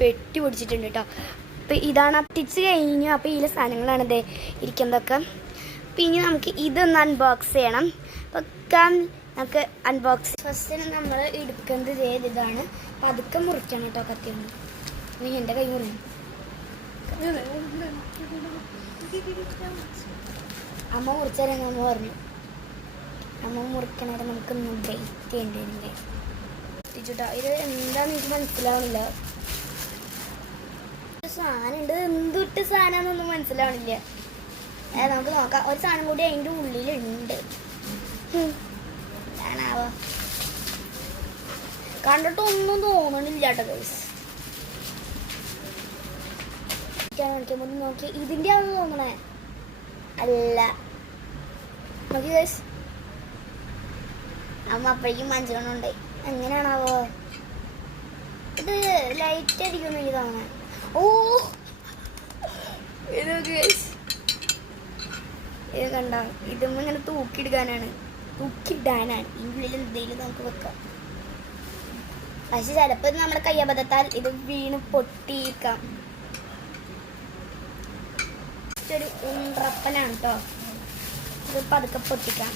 പെട്ടി പിടിച്ചിട്ടുണ്ട് കേട്ടോ. അപ്പോൾ ഇതാണ് അട്ടിച്ച് കഴിഞ്ഞു. അപ്പോൾ ഇതിലെ സാധനങ്ങളാണ് ഇത് ഇരിക്കുന്നതൊക്കെ. അപ്പോൾ ഇനി നമുക്ക് ഇതൊന്ന് അൺബോക്സ് ചെയ്യണം. അപ്പോൾ നമുക്ക് അൺബോക്സ് ഫസ്റ്റ് നമ്മൾ എടുക്കുന്നത് ഇതാണ്. അപ്പം അതൊക്കെ മുറിക്കണം കേട്ടോ കത്തിയുണ്ട്. എൻ്റെ കൈ മുറിഞ്ഞു. അമ്മ മുറിച്ചാലും അമ്മ പറഞ്ഞു അമ്മ മുറിക്കണേരം നമുക്കൊന്ന് വെയിറ്റ് ചെയ്യേണ്ടി എത്തിച്ചുട്ടാ. ഇത് എന്താണെന്ന് എനിക്ക് മനസ്സിലാവണില്ല. സാധനം ഉണ്ട്, എന്തൊട്ട് സാധനമാണെന്നൊന്നും മനസ്സിലാവണില്ല. നമുക്ക് നോക്കാം. ഒരു സാധനം കൂടി അതിൻ്റെ ഉള്ളിലുണ്ട്. എന്താണാവോ, കണ്ടിട്ടൊന്നും തോന്നണില്ല കേട്ടോ ഗൈസ്. കാണിക്കുമ്പോൾ നോക്കി ഇതിൻ്റെ ആണെന്ന് തോന്നണേ. അല്ല, നോക്കി ഗൈസ്. അമ്മ അപ്പോഴേക്കും മനസ്സിലാണുണ്ടേ. എങ്ങനെയാണാവോ ഇത്? ലൈറ്റ് അടിക്കുന്നു എനിക്ക് തോന്നണേ. ഓ ഇത് ഗൈസ്, ഇത് കണ്ട, ഇതും ഇങ്ങനെ തൂക്കിയിടാനാണ്. ഇതിനുള്ളിൽ എന്തെങ്കിലും നമുക്ക് വെക്കാം. പക്ഷെ ചിലപ്പോൾ നമ്മുടെ കയ്യബദ്ധത്താൽ ഇത് വീണ് പൊട്ടിയിരിക്കാം. ഒരു ഉണ്ടപ്പനാണ് കേട്ടോ. ഇത് പതുക്കെ പൊട്ടിക്കാം.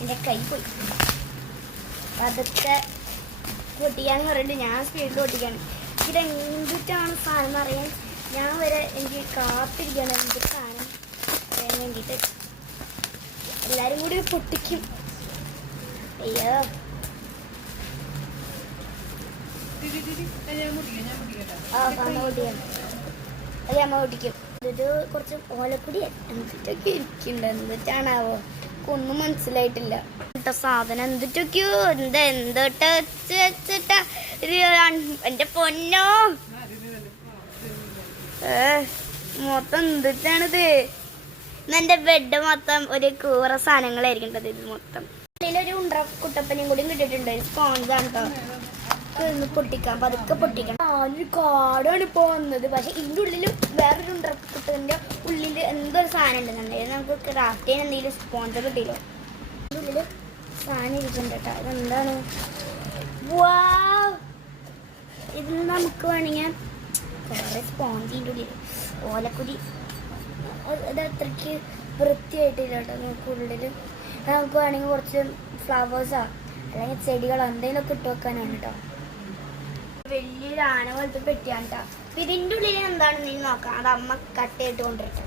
എൻ്റെ കൈ പോയി. പതുക്കെ പൊട്ടിക്കാന്ന് പറഞ്ഞിട്ട് ഞാൻ സ്പീഡിൽ പൊട്ടിക്കാണ്. ഇതെന്തിട്ടാണ് സാധനം എന്ന് അറിയാൻ ഞാൻ വരെ എനിക്ക് കാത്തിരിക്കുകയാണ്. എന്ത് സാധനം അറിയാൻ വേണ്ടിയിട്ട്. എല്ലാരും കൂടി പൊട്ടിക്കും. അയ്യോ, അമ്മ പൊട്ടിക്കും. ഇതൊരു കുറച്ച് ഓലപ്പൊടി എന്തിട്ടൊക്കെ ഇരിക്കുന്നുണ്ട്. എന്തിട്ടാണാവോ, ഒന്നും മനസ്സിലായിട്ടില്ല. സാധനം എന്തിട്ടൊക്കെയോ എന്തൊട്ടാ എന്റെ പൊന്നോ. മൊത്തം എന്തിട്ടാണിത്? എന്റെ ബെഡ് മൊത്തം ഒരു കൂറ സാധനങ്ങളായിരിക്കും ഇത് മൊത്തം. ഇതിലൊരു കുട്ടപ്പനെയും കൂടി കിട്ടിയിട്ടുണ്ട്. സ്പോഞ്ചാണ് കേട്ടോ. പൊട്ടിക്കാം, പതുക്കെ പൊട്ടിക്കണം. ഒരു കാടാണ് ഇപ്പോൾ വന്നത്. പക്ഷെ ഇതിൻ്റെ ഉള്ളിൽ വേറൊരു കുട്ടൻ്റെ ഉള്ളിൽ എന്തൊരു സാധനം ഉണ്ടെന്നുണ്ടെങ്കിൽ നമുക്ക് ക്രാഫ്റ്റ് ചെയ്യാൻ എന്തെങ്കിലും സ്പോഞ്ച് കിട്ടിയില്ലോ. ഇതിൻ്റെ ഉള്ളിൽ സാധനം ഇരിക്കുന്നുണ്ട് കേട്ടോ. ഇതെന്താണ്? വാവ്, ഇതിൽ നമുക്ക് വേണമെങ്കിൽ കുറേ സ്പോഞ്ചിൻ്റെ ഉള്ളിൽ ഓലക്കുടി. ഇത് അത്രയ്ക്ക് വൃത്തിയായിട്ടില്ല കേട്ടോ. നമുക്ക് ഉള്ളിൽ നമുക്ക് വേണമെങ്കിൽ കുറച്ച് ഫ്ലവേഴ്സോ അല്ലെങ്കിൽ ചെടികളോ എന്തെങ്കിലുമൊക്കെ ഇട്ട് വെക്കാനാണ് കേട്ടോ. വലിയൊരു ആന പോലത്തെ പെട്ടിയാണ് കേട്ടോ. അപ്പം ഇതിൻ്റെ ഉള്ളിൽ എന്താണെന്ന് ഇനി നോക്കാം. അത് അമ്മ കട്ട് ചെയ്തിട്ട് കൊണ്ടിട്ട്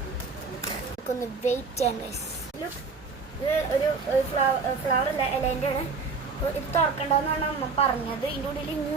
നമുക്കൊന്ന് വെയിറ്റ് ചെയ്യാൻ ഗൈസ്. ഇത് ഒരു ഫ്ലവർ ഇല ഇലേൻ്റെ ആണ്. ഇത് തുറക്കണ്ടെന്നാണ് അമ്മ പറഞ്ഞത്. ഇതിൻ്റെ ഉള്ളിൽ ഇനി